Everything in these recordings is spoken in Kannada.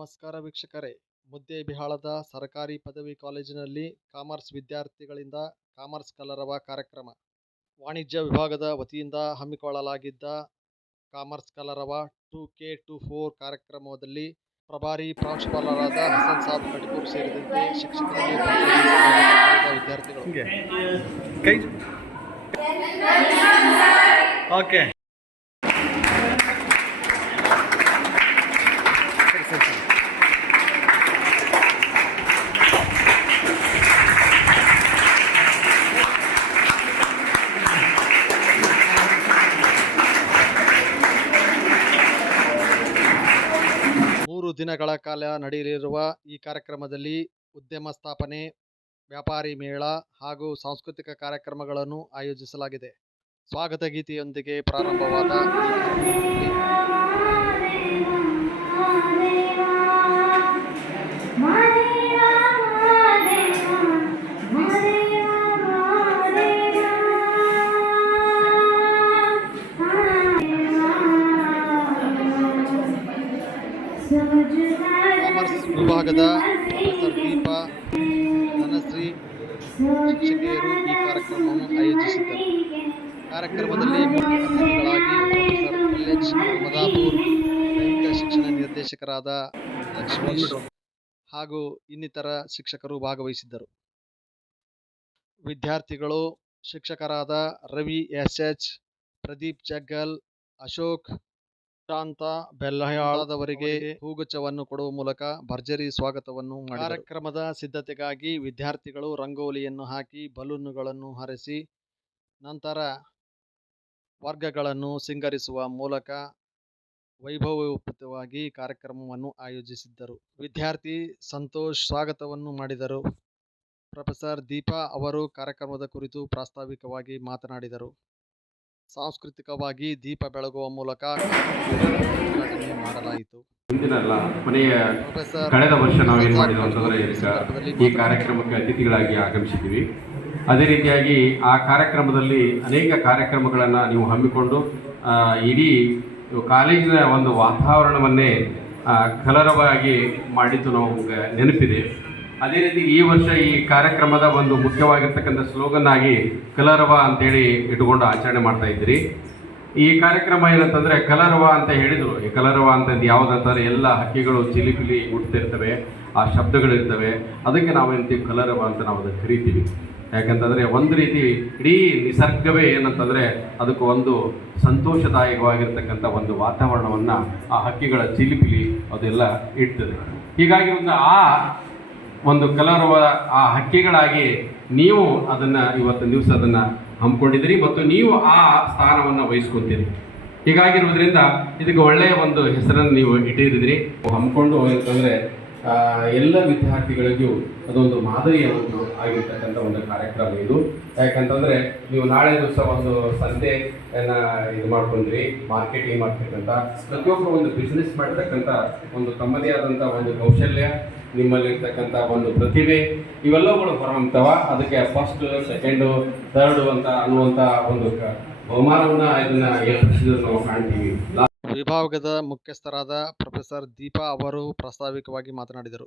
ನಮಸ್ಕಾರ ವೀಕ್ಷಕರೇ. ಮುದ್ದೇಬಿಹಾಳದ ಸರ್ಕಾರಿ ಪದವಿ ಕಾಲೇಜಿನಲ್ಲಿ ಕಾಮರ್ಸ್ ವಿದ್ಯಾರ್ಥಿಗಳಿಂದ ಕಾಮರ್ಸ್ ಕಲರವ ಕಾರ್ಯಕ್ರಮ. ವಾಣಿಜ್ಯ ವಿಭಾಗದ ವತಿಯಿಂದ ಹಮ್ಮಿಕೊಳ್ಳಲಾಗಿದ್ದ ಕಾಮರ್ಸ್ ಕಲರವ ಟು ಕೆ ಟು ಫೋರ್ ಕಾರ್ಯಕ್ರಮದಲ್ಲಿ ಪ್ರಭಾರಿ ಪ್ರಾಂಶುಪಾಲರಾದ ಹಸನ್ ಸಾಬ್ ಕಟಕೂರ್ ಸೇರಿದಂತೆ ಶಿಕ್ಷಕರಿಗೆ ವಿದ್ಯಾರ್ಥಿಗಳು. ಓಕೆ. ದಿನಗಳ ಕಾಲ ನಡೆಯಲಿರುವ ಈ ಕಾರ್ಯಕ್ರಮದಲ್ಲಿ ಉದ್ಯಮ ಸ್ಥಾಪನೆ, ವ್ಯಾಪಾರಿ ಮೇಳ ಹಾಗೂ ಸಾಂಸ್ಕೃತಿಕ ಕಾರ್ಯಕ್ರಮಗಳನ್ನು ಆಯೋಜಿಸಲಾಗಿದೆ. ಸ್ವಾಗತ ಗೀತೆಯೊಂದಿಗೆ ಪ್ರಾರಂಭವಾದ ವಿಭಾಗದ ಪ್ರೊಫೆಸರ್ ದೀಪಾ ಧನಶ್ರೀ ಶಿಕ್ಷಕಿಯರು ಈ ಕಾರ್ಯಕ್ರಮವನ್ನು ಆಯೋಜಿಸಿದ್ದರು. ಕಾರ್ಯಕ್ರಮದಲ್ಲಿ ಮುಖ್ಯ ಅತಿಥಿಗಳಾಗಿ ಎಲ್ ಎಚ್ ಮದಾಪುರ್ ದೈಹಿಕ ಶಿಕ್ಷಣ ನಿರ್ದೇಶಕರಾದ ಲಕ್ಷ್ಮೀಶ್ ಹಾಗೂ ಇನ್ನಿತರ ಶಿಕ್ಷಕರು ಭಾಗವಹಿಸಿದ್ದರು. ವಿದ್ಯಾರ್ಥಿಗಳು, ಶಿಕ್ಷಕರಾದ ರವಿ ಎಸ್ ಎಚ್, ಪ್ರದೀಪ್ ಜಗ್ಗಲ್, ಅಶೋಕ್ ಶಾಂತ ಬೆಲ್ಲಯಾಳದವರಿಗೆ ಹೂಗುಚ್ಛವನ್ನು ಕೊಡುವ ಮೂಲಕ ಭರ್ಜರಿ ಸ್ವಾಗತವನ್ನು ಕಾರ್ಯಕ್ರಮದ ಸಿದ್ಧತೆಗಾಗಿ ವಿದ್ಯಾರ್ಥಿಗಳು ರಂಗೋಲಿಯನ್ನು ಹಾಕಿ ಬಲೂನುಗಳನ್ನು ಹಾರಿಸಿ ನಂತರ ವರ್ಗಗಳನ್ನು ಸಿಂಗರಿಸುವ ಮೂಲಕ ವೈಭವೋಪೇತವಾಗಿ ಕಾರ್ಯಕ್ರಮವನ್ನು ಆಯೋಜಿಸಿದ್ದರು. ವಿದ್ಯಾರ್ಥಿ ಸಂತೋಷ್ ಸ್ವಾಗತವನ್ನು ಮಾಡಿದರು. ಪ್ರೊಫೆಸರ್ ದೀಪಾ ಅವರು ಕಾರ್ಯಕ್ರಮದ ಕುರಿತು ಪ್ರಾಸ್ತಾವಿಕವಾಗಿ ಮಾತನಾಡಿದರು. ಸಾಂಸ್ಕೃತಿಕವಾಗಿ ದೀಪ ಬೆಳಗುವ ಮೂಲಕ ಉದ್ಘಾಟನೆ ಮಾಡಲಾಯಿತು. ಹಿಂದಿನಲ್ಲ ಕೊನೆಯ ಕಳೆದ ವರ್ಷ ನಾವು ಏನು ಮಾಡಿದ್ವಿ ಅಂತಂದರೆ ಈ ಕಾರ್ಯಕ್ರಮಕ್ಕೆ ಅತಿಥಿಗಳಾಗಿ ಆಗಮಿಸಿದ್ದೀವಿ. ಅದೇ ರೀತಿಯಾಗಿ ಆ ಕಾರ್ಯಕ್ರಮದಲ್ಲಿ ಅನೇಕ ಕಾರ್ಯಕ್ರಮಗಳನ್ನು ನೀವು ಹಮ್ಮಿಕೊಂಡು ಇಡೀ ಕಾಲೇಜಿನ ಒಂದು ವಾತಾವರಣವನ್ನೇ ಕಲರವಾಗಿ ಮಾಡಿದ್ದು ನಾವು ನೆನಪಿದೆ. ಅದೇ ರೀತಿ ಈ ವರ್ಷ ಈ ಕಾರ್ಯಕ್ರಮದ ಒಂದು ಮುಖ್ಯವಾಗಿರ್ತಕ್ಕಂಥ ಸ್ಲೋಗನ್ ಆಗಿ ಕಲರವ ಅಂತೇಳಿ ಇಟ್ಕೊಂಡು ಆಚರಣೆ ಮಾಡ್ತಾ ಇದ್ರಿ ಈ ಕಾರ್ಯಕ್ರಮ ಏನಂತಂದ್ರೆ ಕಲರವ ಅಂತ ಹೇಳಿದ್ರು. ಈ ಕಲರವ ಅಂತಂದು ಯಾವ್ದಂತಾರೆ ಎಲ್ಲ ಹಕ್ಕಿಗಳು ಚಿಲಿಪಿಲಿ ಹುಡ್ತಿರ್ತವೆ ಆ ಶಬ್ದಗಳಿರ್ತವೆ. ಅದಕ್ಕೆ ನಾವು ಏನಂತೀವಿ ಕಲರವ ಅಂತ ನಾವು ಅದನ್ನು ಕರಿತೀವಿ. ಯಾಕಂತಂದ್ರೆ ಒಂದು ರೀತಿ ಇಡೀ ನಿಸರ್ಗವೇ ಏನಂತಂದ್ರೆ ಅದಕ್ಕೆ ಒಂದು ಸಂತೋಷದಾಯಕವಾಗಿರ್ತಕ್ಕಂಥ ಒಂದು ವಾತಾವರಣವನ್ನ ಆ ಹಕ್ಕಿಗಳ ಚಿಲಿಪಿಲಿ ಅದೆಲ್ಲ ಇಡ್ತದೆ. ಹೀಗಾಗಿ ಒಂದು ಆ ಒಂದು ಕಲರವ ಆ ಹಕ್ಕಿಗಳಾಗಿ ನೀವು ಅದನ್ನ ಇವತ್ತು ದಿವಸ ಅದನ್ನ ಹಮ್ಮಿಕೊಂಡಿದ್ದೀರಿ ಮತ್ತು ನೀವು ಆ ಸ್ಥಾನವನ್ನು ವಹಿಸ್ಕೊತೀರಿ. ಹೀಗಾಗಿರುವುದರಿಂದ ಇದಕ್ಕೆ ಒಳ್ಳೆಯ ಒಂದು ಹೆಸರನ್ನು ನೀವು ಇಟ್ಟಿದ್ದೀರಿ. ಹಮ್ಮಿಕೊಂಡು ಅಂತಂದರೆ ಎಲ್ಲ ವಿದ್ಯಾರ್ಥಿಗಳಿಗೂ ಅದೊಂದು ಮಾದರಿಯ ಒಂದು ಆಗಿರ್ತಕ್ಕಂಥ ಒಂದು ಕಾರ್ಯಕ್ರಮ ಇದು. ಯಾಕಂತಂದರೆ ನೀವು ನಾಳೆ ದಿವಸ ಒಂದು ಸಂತೆಯನ್ನು ಇದು ಮಾಡ್ಕೊಂಡ್ರಿ, ಮಾರ್ಕೆಟಿಂಗ್ ಮಾಡ್ತಕ್ಕಂಥ ಪ್ರತಿಯೊಬ್ಬರು ಒಂದು ಬಿಸ್ನೆಸ್ ಮಾಡ್ತಕ್ಕಂಥ ಒಂದು ತಮ್ಮದೇ ಆದಂಥ ಒಂದು ಕೌಶಲ್ಯ, ನಿಮ್ಮಲ್ಲಿರ್ತಕ್ಕಂಥ ಒಂದು ಪ್ರತಿಭೆ, ಇವೆಲ್ಲವುಗಳು ಹೊರಹೊಮ್ತಾವ. ಅದಕ್ಕೆ ಫಸ್ಟ್ ಸೆಕೆಂಡು ಥರ್ಡು ಅಂತ ಅನ್ನುವಂಥ ಒಂದು ಬಹುಮಾನವನ್ನ ಇದನ್ನ ಏರ್ಪಡಿಸಿದ್ರು ನಾವು ಕಾಣ್ತೀವಿ. ವಿಭಾಗದ ಮುಖ್ಯಸ್ಥರಾದ ಪ್ರೊಫೆಸರ್ ದೀಪಾ ಅವರು ಪ್ರಾಸ್ತಾವಿಕವಾಗಿ ಮಾತನಾಡಿದರು.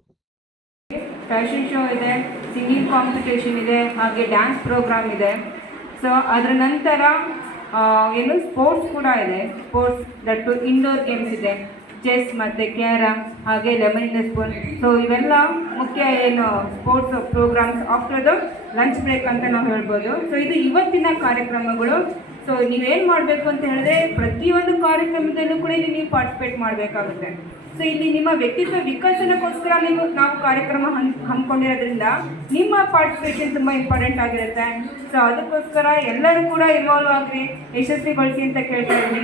ಫ್ಯಾಷನ್ ಶೋ ಇದೆ ಸಿಂಗಿಂಗ್ ಕಾಂಪಿಟೇಷನ್ ಇದೆ, ಹಾಗೆ ಡ್ಯಾನ್ಸ್ ಪ್ರೋಗ್ರಾಮ್ ಇದೆ. ಸೊ ಅದರ ನಂತರ ಏನು ಸ್ಪೋರ್ಟ್ಸ್ ಕೂಡ ಇದೆ. ಸ್ಪೋರ್ಟ್ಸ್ ದಟ್ಟು ಇಂಡೋರ್ ಗೇಮ್ಸ್ ಇದೆ. ಚೆಸ್ ಮತ್ತು ಕ್ಯಾರಮ್ ಹಾಗೆ ಲೆಮನ್ ಇನ್ ಸ್ಪೂನ್ ಸೊ ಇವೆಲ್ಲ ಮುಖ್ಯ ಏನು sports programmes after the lunch break ಅಂತ ನಾವು ಹೇಳ್ಬೋದು. ಸೊ ಇದು ಇವತ್ತಿನ ಕಾರ್ಯಕ್ರಮಗಳು. ಸೊ ನೀವೇನು ಮಾಡಬೇಕು ಅಂತ ಹೇಳಿದ್ರೆ ಪ್ರತಿಯೊಂದು ಕಾರ್ಯಕ್ರಮದಲ್ಲೂ ಕೂಡ ಇಲ್ಲಿ ನೀವು ಪಾರ್ಟಿಸಿಪೇಟ್ ಮಾಡಬೇಕಾಗುತ್ತೆ. ಸೊ ಇಲ್ಲಿ ನಿಮ್ಮ ವ್ಯಕ್ತಿತ್ವ ವಿಕಸನಕ್ಕೋಸ್ಕರ ನೀವು, ನಾವು ಕಾರ್ಯಕ್ರಮ ಹಂ, ಹಮ್ಮಿಕೊಂಡಿರೋದ್ರಿಂದ ನಿಮ್ಮ ಪಾರ್ಟಿಸಿಪೇಷನ್ ತುಂಬ ಇಂಪಾರ್ಟೆಂಟ್ ಆಗಿರುತ್ತೆ. ಸೊ ಅದಕ್ಕೋಸ್ಕರ ಎಲ್ಲರೂ ಕೂಡ ಇನ್ವಾಲ್ವ್ ಆಗ್ರಿ. ಯಶಸ್ವಿಗೊಳಿಸಿ ಅಂತ ಕೇಳ್ತಾ ಇದ್ದೀನಿ.